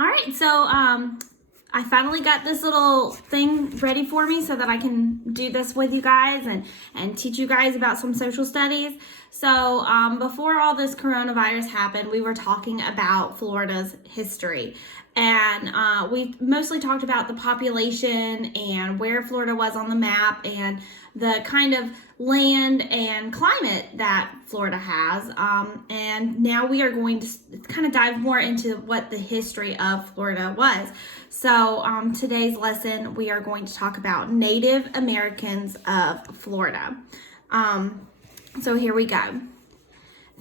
All right, so I finally got this little thing ready for me so that I can do this with you guys and teach you guys about some social studies. So before all this coronavirus happened, we were talking about Florida's history. And we mostly talked about the population and where Florida was on the map and the kind of land and climate that Florida has. And now we are going to kind of dive more into what the history of Florida was. So today's lesson, we are going to talk about Native Americans of Florida. So here we go.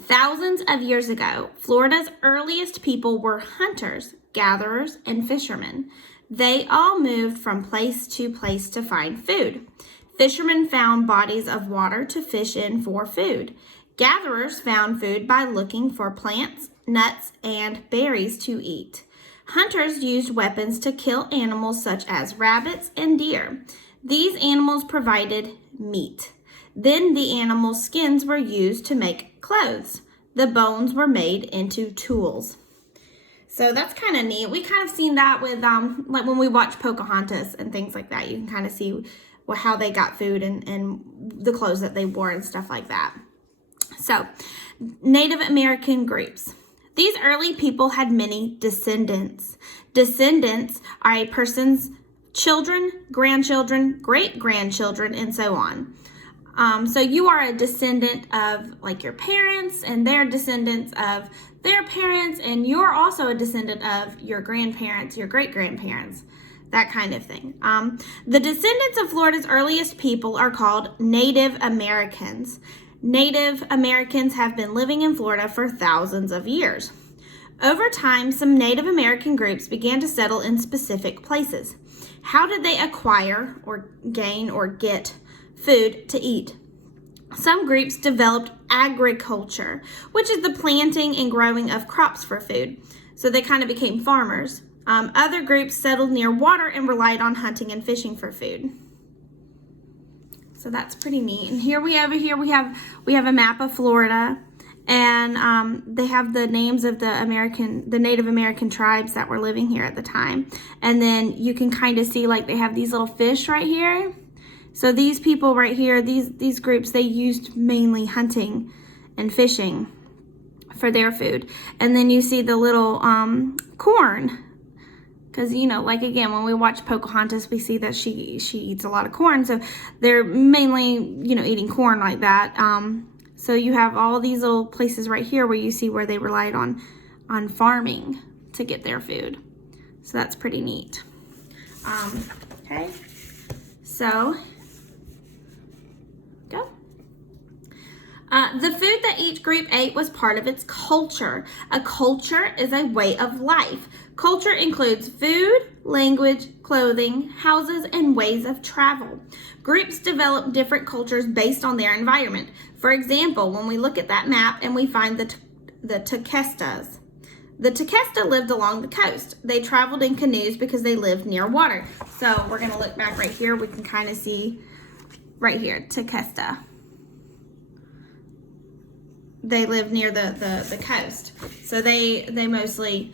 Thousands of years ago, Florida's earliest people were hunters, gatherers, and fishermen. They all moved from place to place to find food. Fishermen found bodies of water to fish in for food. Gatherers found food by looking for plants, nuts, and berries to eat. Hunters used weapons to kill animals such as rabbits and deer. These animals provided meat. Then the animals' skins were used to make clothes. The bones were made into tools. So that's kind of neat. We kind of seen that with like when we watch Pocahontas and things like that. You can kind of see how they got food and the clothes that they wore and stuff like that. So, Native American groups. These early people had many descendants. Descendants are a person's children, grandchildren, great-grandchildren, and so on. So you are a descendant of like your parents, and they're descendants of their parents, and you're also a descendant of your grandparents, your great-grandparents, that kind of thing. The descendants of Florida's earliest people are called Native Americans. Native Americans have been living in Florida for thousands of years. Over time, some Native American groups began to settle in specific places. How did they acquire or gain or get food to eat? Some groups developed agriculture, which is the planting and growing of crops for food. So they kind of became farmers. Other groups settled near water and relied on hunting and fishing for food. So that's pretty neat. And here we have a map of Florida, and they have the names of the Native American tribes that were living here at the time. And then you can kind of see like they have these little fish right here. So these people right here, these groups, they used mainly hunting and fishing for their food. And then you see the little corn. Because, you know, like again, when we watch Pocahontas, we see that she eats a lot of corn. So they're mainly, you know, eating corn like that. So you have all these little places right here where you see where they relied on farming to get their food. So that's pretty neat. Okay. So, go. The food that each group ate was part of its culture. A culture is a way of life. Culture includes food, language, clothing, houses, and ways of travel. Groups develop different cultures based on their environment. For example, when we look at that map and we find the Tequestas. The Tequesta lived along the coast. They traveled in canoes because they lived near water. So we're going to look back right here. We can kind of see right here, Tequesta. They live near the coast. So they mostly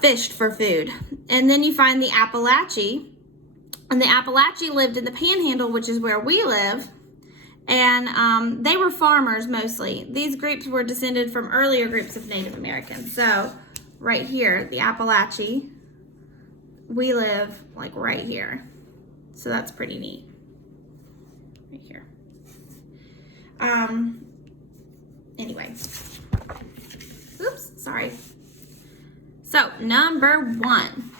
fished for food. And then you find the Appalachee. And the Appalachee lived in the Panhandle, which is where we live. And they were farmers mostly. These groups were descended from earlier groups of Native Americans. So right here, the Appalachee, we live like right here. So that's pretty neat. Right here. Anyway. Oops, sorry. So, number 1.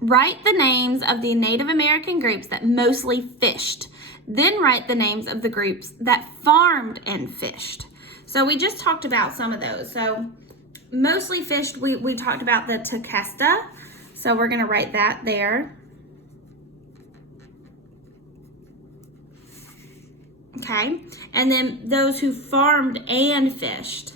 Write the names of the Native American groups that mostly fished. Then write the names of the groups that farmed and fished. So we just talked about some of those. So mostly fished, we talked about the Tequesta. So we're going to write that there. Okay. And then those who farmed and fished.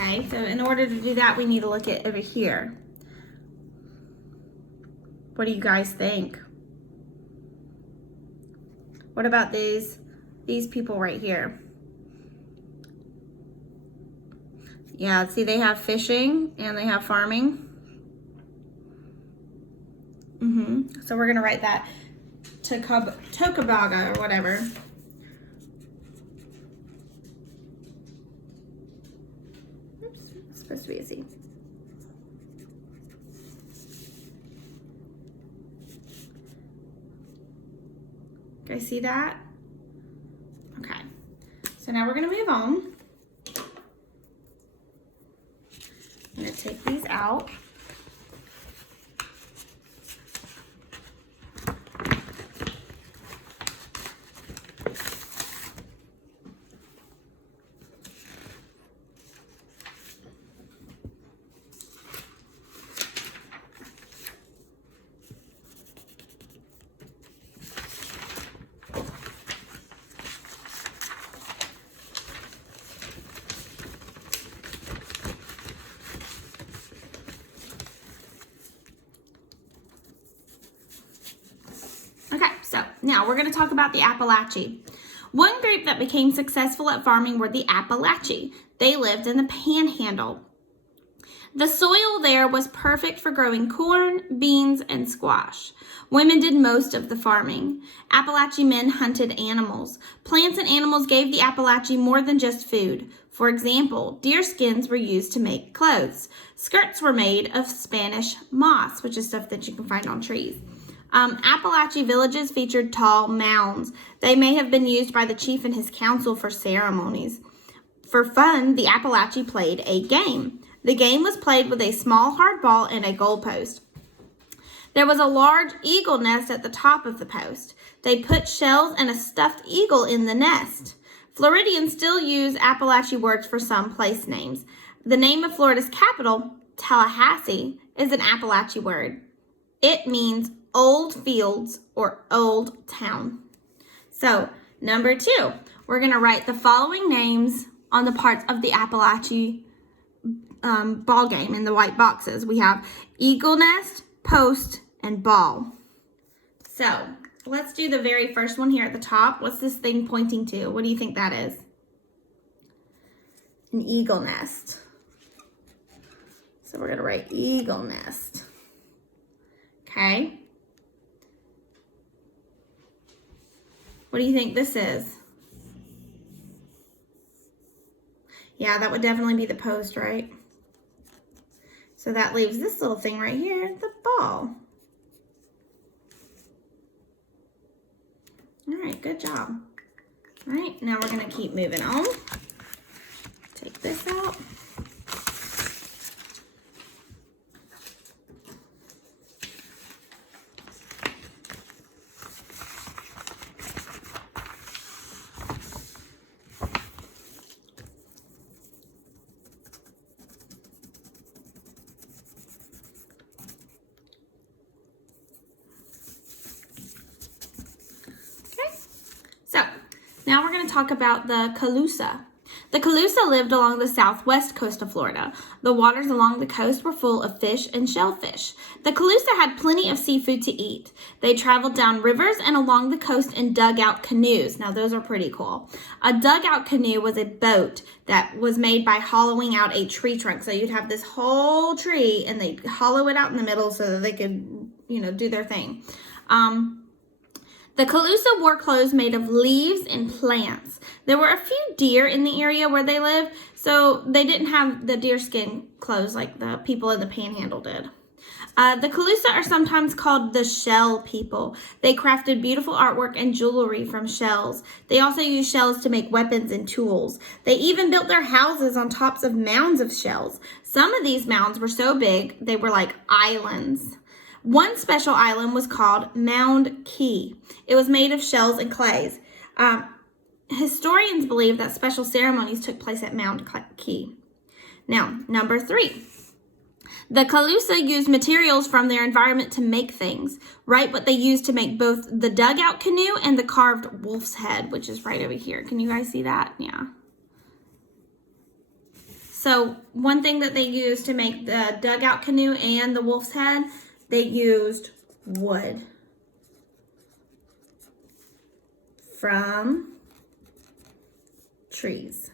Okay, so in order to do that, we need to look at over here. What do you guys think? What about these these people right here. Yeah, see, they have fishing and they have farming. So we're gonna write that Tocobaga or whatever. Oops, it's supposed to be a C. Guys, see that? Okay. So now we're gonna move on. I'm gonna take these out. Okay, so now we're going to talk about the Appalachee. One group that became successful at farming were the Appalachee. They lived in the Panhandle. The soil there was perfect for growing corn, beans, and squash. Women did most of the farming. Appalachee men hunted animals. Plants and animals gave the Appalachee more than just food. For example, deer skins were used to make clothes. Skirts were made of Spanish moss, which is stuff that you can find on trees. Appalachee villages featured tall mounds. They may have been used by the chief and his council for ceremonies. For fun, the Appalachee played a game. The game was played with a small hard ball and a goalpost. There was a large eagle nest at the top of the post. They put shells and a stuffed eagle in the nest. Floridians still use Appalachee words for some place names. The name of Florida's capital, Tallahassee, is an Appalachee word. It means old fields or old town. So, number 2, we're going to write the following names on the parts of the Appalachee ball game in the white boxes. We have eagle nest, post, and ball. So, let's do the very first one here at the top. What's this thing pointing to? What do you think that is? An eagle nest. So, we're going to write eagle nest. Okay. What do you think this is? Yeah, that would definitely be the post, right? So that leaves this little thing right here, the ball. All right, good job. All right, now we're going to keep moving on. Take this out. Now we're going to talk about the Calusa. The Calusa lived along the southwest coast of Florida. The waters along the coast were full of fish and shellfish. The Calusa had plenty of seafood to eat. They traveled down rivers and along the coast in dugout canoes. Now those are pretty cool. A dugout canoe was a boat that was made by hollowing out a tree trunk. So you'd have this whole tree and they'd hollow it out in the middle so that they could, do their thing. The Calusa wore clothes made of leaves and plants. There were a few deer in the area where they lived, so they didn't have the deerskin clothes like the people in the Panhandle did. The Calusa are sometimes called the shell people. They crafted beautiful artwork and jewelry from shells. They also used shells to make weapons and tools. They even built their houses on tops of mounds of shells. Some of these mounds were so big, they were like islands. One special island was called Mound Key. It was made of shells and clays. Historians believe that special ceremonies took place at Mound Key. Now, number 3. The Calusa used materials from their environment to make things. Write what they used to make both the dugout canoe and the carved wolf's head, which is right over here. Can you guys see that? Yeah. So, one thing that they used to make the dugout canoe and the wolf's head, they used wood from trees.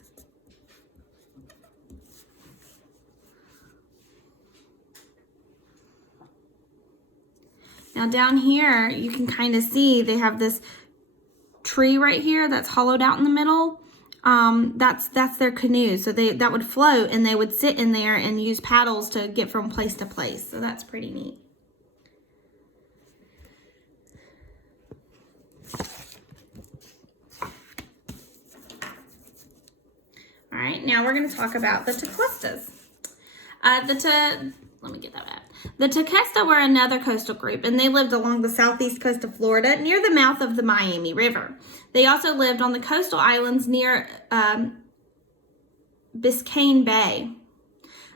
Now down here, you can kind of see they have this tree right here that's hollowed out in the middle. That's their canoe. So that would float, and they would sit in there and use paddles to get from place to place. So that's pretty neat. All right, now we're going to talk about the Tequestas. Let me get that out. The Tequesta were another coastal group, and they lived along the southeast coast of Florida near the mouth of the Miami River. They also lived on the coastal islands near Biscayne Bay.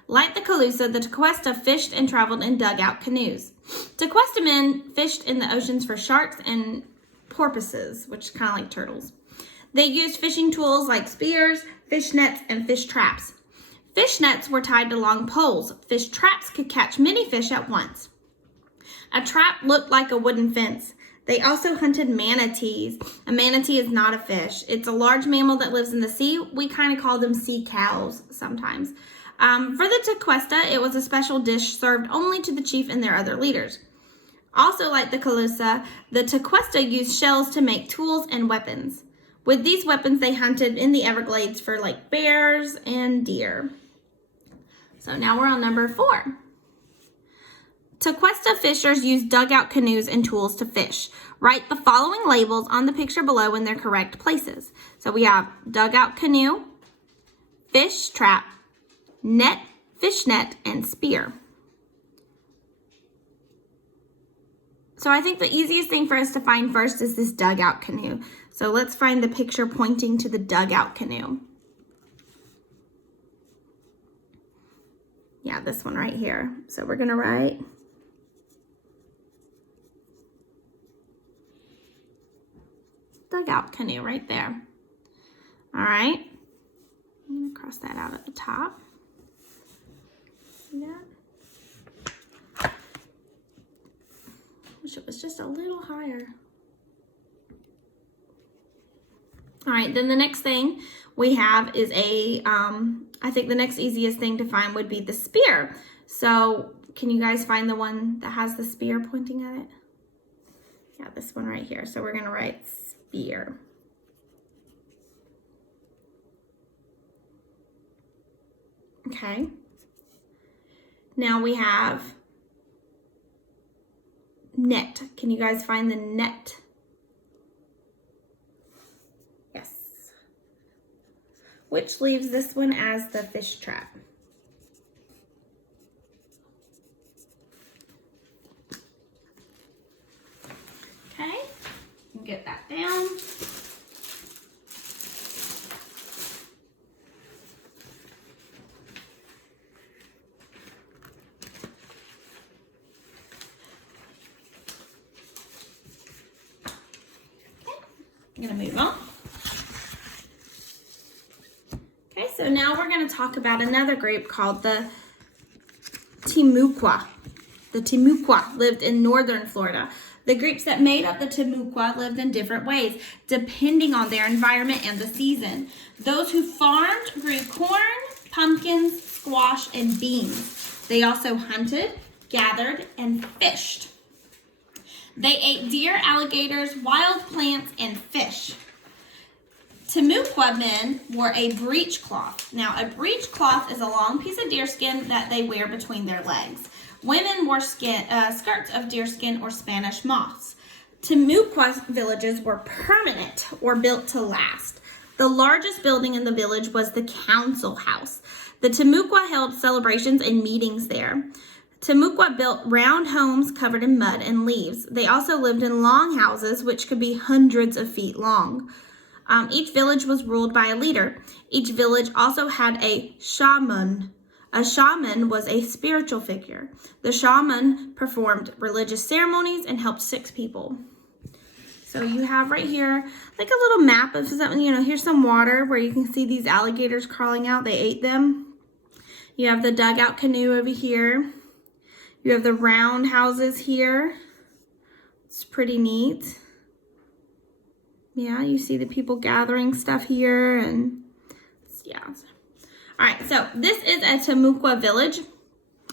Like the Calusa, the Tequesta fished and traveled in dugout canoes. Tequesta men fished in the oceans for sharks and porpoises, which is kind of like turtles. They used fishing tools like spears, fish nets, and fish traps. Fish nets were tied to long poles. Fish traps could catch many fish at once. A trap looked like a wooden fence. They also hunted manatees. A manatee is not a fish. It's a large mammal that lives in the sea. We kind of call them sea cows sometimes. For the Tequesta, it was a special dish served only to the chief and their other leaders. Also, like the Calusa, the Tequesta used shells to make tools and weapons. With these weapons, they hunted in the Everglades for like bears and deer. So now we're on number 4. Tequesta fishers use dugout canoes and tools to fish. Write the following labels on the picture below in their correct places. So we have dugout canoe, fish trap, net, fish net, and spear. So I think the easiest thing for us to find first is this dugout canoe. So let's find the picture pointing to the dugout canoe. Yeah, this one right here. So we're going to write dugout canoe right there. All right. I'm going to cross that out at the top. See that? Wish it was just a little higher. All right, then the next thing we have is I think the next easiest thing to find would be the spear. So can you guys find the one that has the spear pointing at it? Yeah, this one right here. So we're gonna write spear. Okay. Now we have net. Can you guys find the net? Yes. Which leaves this one as the fish trap. Okay, get that down. I'm gonna move on. Okay, so now we're gonna talk about another group called the Timucua. The Timucua lived in northern Florida. The groups that made up the Timucua lived in different ways, depending on their environment and the season. Those who farmed grew corn, pumpkins, squash, and beans. They also hunted, gathered, and fished. They ate deer, alligators, wild plants, and fish. Timucua men wore a breechcloth. Now, a breechcloth is a long piece of deerskin that they wear between their legs. Women wore skirts of deerskin or Spanish moss. Timucua villages were permanent or built to last. The largest building in the village was the council house. The Timucua held celebrations and meetings there. Timucua built round homes covered in mud and leaves. They also lived in long houses, which could be hundreds of feet long. Each village was ruled by a leader. Each village also had a shaman. A shaman was a spiritual figure. The shaman performed religious ceremonies and helped sick people. So you have right here like a little map of something, here's some water where you can see these alligators crawling out. They ate them. You have the dugout canoe over here. You have the round houses here. It's pretty neat. Yeah, you see the people gathering stuff here, and Yeah. All right, so this is a Timucua village.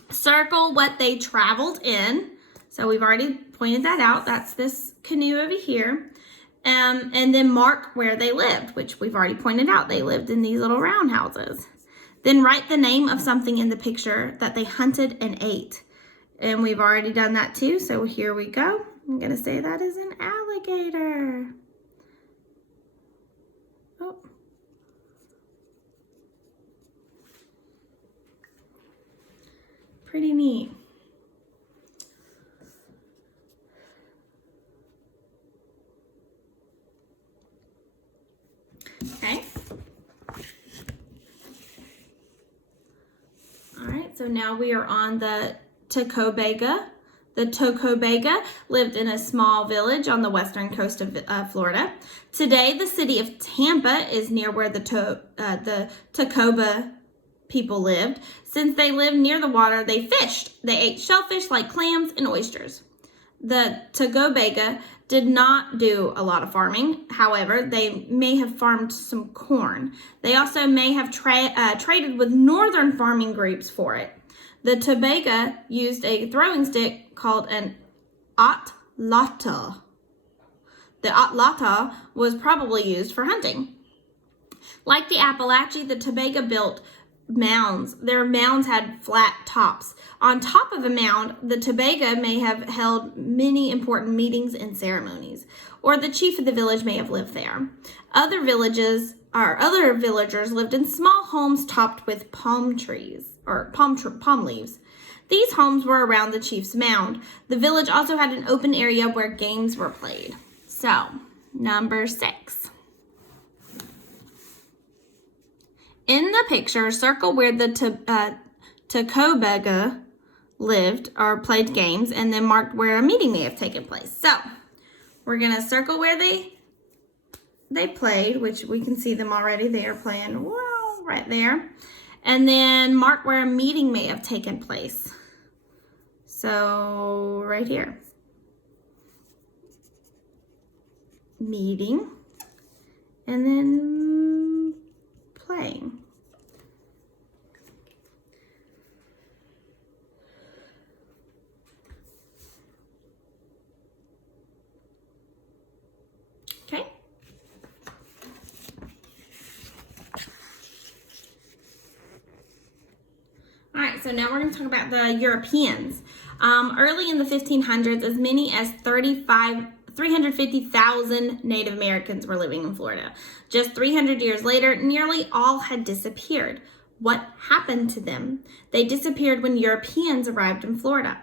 Circle what they traveled in. So we've already pointed that out. That's this canoe over here. And then mark where they lived, which we've already pointed out. They lived in these little round houses. Then write the name of something in the picture that they hunted and ate. And we've already done that too, so here we go. I'm gonna say that is an alligator. Oh. Pretty neat. Okay. All right, so now we are on the Tacobega. The Tacobega lived in a small village on the western coast of Florida. Today, the city of Tampa is near where the Tacobega people lived. Since they lived near the water, they fished. They ate shellfish like clams and oysters. The Tacobega did not do a lot of farming. However, they may have farmed some corn. They also may have traded with northern farming groups for it. The Tacobega used a throwing stick called an atlata. The atlata was probably used for hunting. Like the Appalachee, the Tacobega built mounds. Their mounds had flat tops. On top of a mound, the Tacobega may have held many important meetings and ceremonies, or the chief of the village may have lived there. Other villagers lived in small homes topped with palm trees or palm leaves. These homes were around the chief's mound. The village also had an open area where games were played. So, number 6. In the picture, circle where the Tacobega lived or played games, and then marked where a meeting may have taken place. So, we're going to circle where they played, which we can see them already. They are playing right there. And then mark where a meeting may have taken place. So, right here. Meeting. And then playing. Okay. All right, so now we're going to talk about the Europeans. Early in the 1500s, as many as 350,000 Native Americans were living in Florida. Just 300 years later, nearly all had disappeared. What happened to them? They disappeared when Europeans arrived in Florida.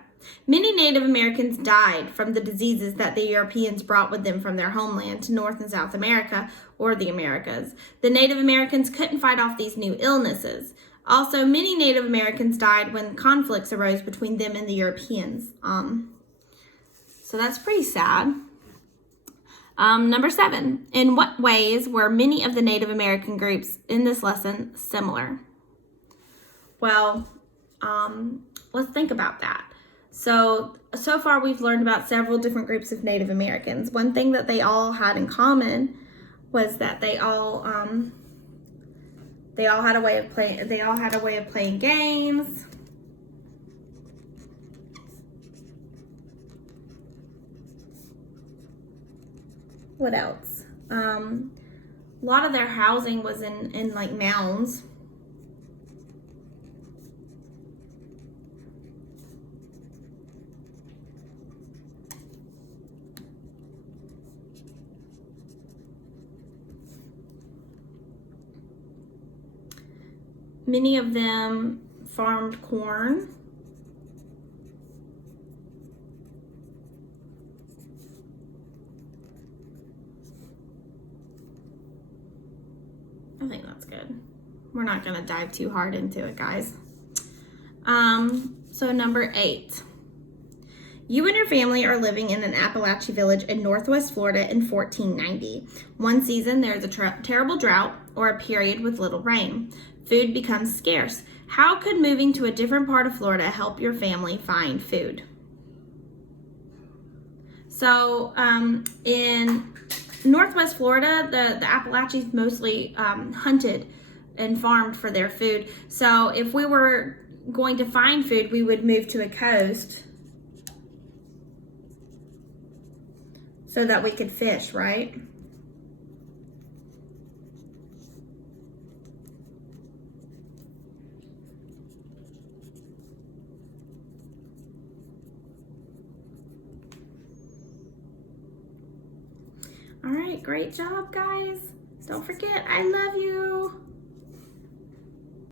Many Native Americans died from the diseases that the Europeans brought with them from their homeland to North and South America, or the Americas. The Native Americans couldn't fight off these new illnesses. Also, many Native Americans died when conflicts arose between them and the Europeans. So that's pretty sad. Number 7, in what ways were many of the Native American groups in this lesson similar? Well, let's think about that. So far we've learned about several different groups of Native Americans. One thing that they all had in common was that they all had a way of playing games. What else? A lot of their housing was in like mounds. Many of them farmed corn. I think that's good. We're not going to dive too hard into it, guys. So number 8. You and your family are living in an Appalachee village in Northwest Florida in 1490. One season, there is a terrible drought or a period with little rain. Food becomes scarce. How could moving to a different part of Florida help your family find food? So in Northwest Florida, the Appalachians mostly hunted and farmed for their food. So if we were going to find food, we would move to a coast so that we could fish, right? All right, great job, guys. Don't forget, I love you.